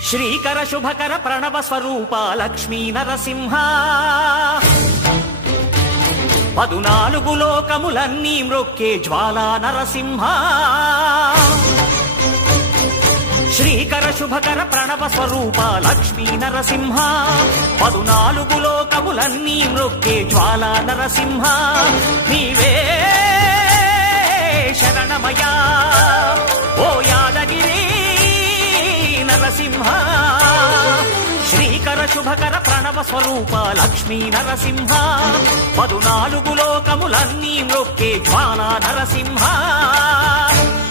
శ్రీకర శుభకర ప్రణవ స్వరూప లక్ష్మీ నరసింహ 14 లోకములన్నీ మ్రొక్కే జ్వాలా నరసింహ శ్రీకర శుభకర ప్రణవ స్వరూప లక్ష్మీ నరసింహ 14 లోకములన్నీ మ్రొక్కే జ్వాలా నరసింహ నీవే శరణమయా ఓ యాదగిరి నరసింహ శ్రీకర శుభకర ప్రణవ స్వరూప లక్ష్మీ నరసింహ 14 లోకములన్నీ మ్రొక్కే జ్వాలా నరసింహ